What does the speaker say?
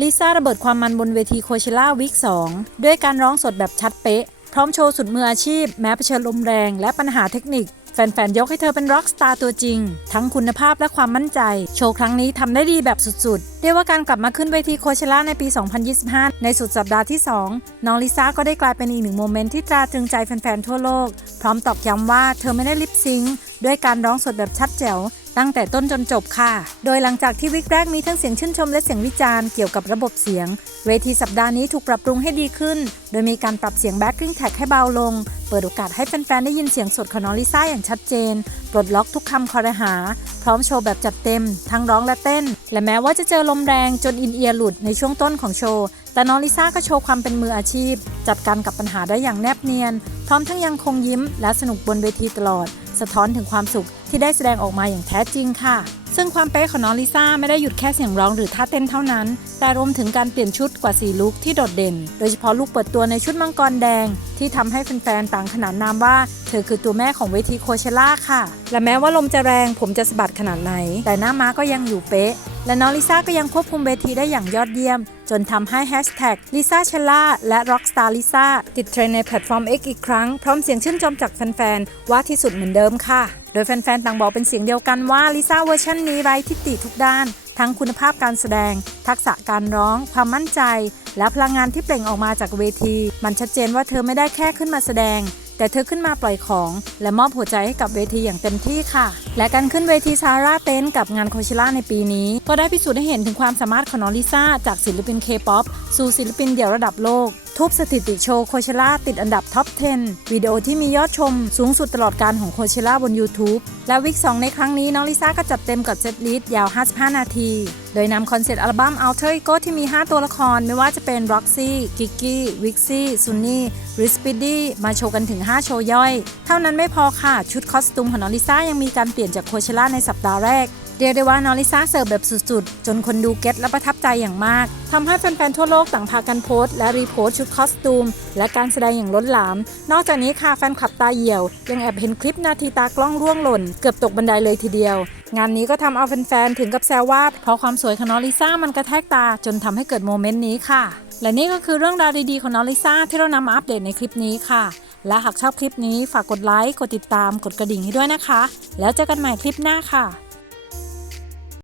ลิซ่าระเบิดความมันบนเวทีโคเชล่าวีค2ด้วยการร้องสดแบบชัดเป๊ะ พร้อมโชว์สุดมืออาชีพ แม้เผชิญลมแรงและปัญหาเทคนิค แฟนๆ ยกให้เธอเป็นร็อกสตาร์ตัวจริง ทั้งคุณภาพและความมั่นใจ โชว์ครั้งนี้ทำได้ดีแบบสุดๆ เรียกว่าการกลับมาขึ้นเวทีโคเชล่าในปี 2025 ในสุดสัปดาห์ที่ 2 น้องลิซ่าก็ได้กลายเป็นอีกหนึ่งโมเมนต์ที่ตราตรึงใจแฟนๆ ทั่วโลก พร้อมตอกย้ำว่าเธอไม่ได้ลิปซิงด้วยการร้องสดแบบชัดแจ๋ว ตั้งแต่ต้นจนจบค่ะ โดยหลังจากที่วิกแรกมีทั้งเสียงชื่นชมและเสียงวิจารณ์เกี่ยวกับระบบเสียง เวทีสัปดาห์นี้ถูกปรับปรุงให้ดีขึ้น โดยมีการปรับเสียงแบ็คกริ้งแท็กให้เบาลง เปิดโอกาสให้แฟนๆ ได้ยินเสียงสดของน้องลิซ่าอย่างชัดเจน ปลดล็อกทุกคำคอรหา พร้อมโชว์แบบจัดเต็ม ทั้งร้องและเต้น และแม้ว่าจะเจอลมแรงจนอินเอียร์หลุดในช่วงต้นของโชว์ แต่น้องลิซ่าก็โชว์ความเป็นมืออาชีพ จัดการกับปัญหาได้อย่างแนบเนียน พร้อมทั้งยังคงยิ้ม และสนุกบนเวทีตลอด สะท้อนถึงความสุขที่ได้แสดงออกมาอย่างแท้จริงค่ะ ซึ่งความเป๊ะของน้องลิซ่าไม่ได้หยุดแค่เสียงร้องหรือท่าเต้นเท่านั้น แต่รวมถึงการเปลี่ยนชุดกว่า 4 ลุคที่โดดเด่น โดยเฉพาะลุคเปิดตัวในชุดมังกรแดงที่ทำให้แฟนๆต่างขนานนามว่า เธอคือตัวแม่ของเวทีโคเชล่าค่ะ และแม้ว่าลมจะแรงผมจะสะบัดขนาดไหน แต่หน้าม้าก็ยังอยู่เป๊ะ และน้องลิซ่าก็ยังควบคุมเวทีได้อย่างยอดเยี่ยม จนทำให้แฮชแท็กลิซ่าเชล่าและ Rockstar Lisa ติดเทรนในแพลตฟอร์ม X อีกครั้ง พร้อมเสียงชื่นชมจากแฟนๆว่าที่สุดเหมือนเดิมค่ะ โดยแฟนๆต่างบอกเป็นเสียงเดียวกันว่าลิซ่าเวอร์ชันนี้ไร้ทิฏฐิทุกด้าน ทั้งคุณภาพการแสดง ทักษะการร้อง ความมั่นใจ และพลังงานที่เปล่งออกมาจากเวที มันชัดเจนว่าเธอไม่ได้แค่ขึ้นมาแสดง แต่เธอขึ้นมาปล่อยของ และมอบหัวใจให้กับเวทีอย่างเต็มที่ค่ะ และการขึ้นเวทีซาร่าเต้นกับงานโคเชล่าในปีนี้ ก็ได้พิสูจน์ให้เห็นถึงความสามารถของน้องลิซ่าจากศิลปินเคป๊อปสู่ศิลปินเดี่ยวระดับโลก ทุบสถิติโชว์โคเชล่าติดอันดับท็อป 10 วิดีโอที่มียอดชมสูงสุดตลอดการของโคเชล่าบน YouTube และวิก 2 ในครั้งนี้น้องลิซ่าก็จัดเต็มกับเซตลิสต์ยาว 55 นาที โดยนำคอนเซ็ปต์อัลบั้ม Alter Ego ที่มี 5 ตัวละคร ไม่ว่าจะเป็น Roxy, Kiki, Wixie, Sunny, r i s p i d y มาโชว์กันถึง 5 โชว์ย่อย เท่านั้นไม่พอค่ะ ชุดคอสตูมของน้องลิซ่ายังมีการเปลี่ยนจากโคเชล่าในสัปดาห์แรก เรียกได้ว่าน้องลิซ่าเสิร์ฟแบบสุดๆ จนคนดูเก็ตและประทับใจอย่างมากทำให้แฟนๆ ทั่วโลกต่างพากันโพสต์และรีโพสต์ชุดคอสตูม และการแสดงอย่างล้นหลาม นอกจากนี้ค่ะแฟนคลับตาเหี่ยว ยังแอบเห็นคลิปนาทีตากล้องร่วงหล่น เกือบตกบันไดเลยทีเดียว งานนี้ก็ทำเอาแฟนๆ ถึงกับแซวว่าเพราะความสวยของน้องลิซ่ามันกระแทกตาจนทำให้เกิดโมเมนต์นี้ค่ะ และนี่ก็คือเรื่องราวดีๆของน้องลิซ่าที่เรานำมาอัปเดตในคลิปนี้ค่ะและหากชอบคลิปนี้ฝากกดไลค์ กดติดตาม กดกระดิ่งให้ด้วยนะคะ แล้วเจอกันใหม่คลิปหน้าค่ะ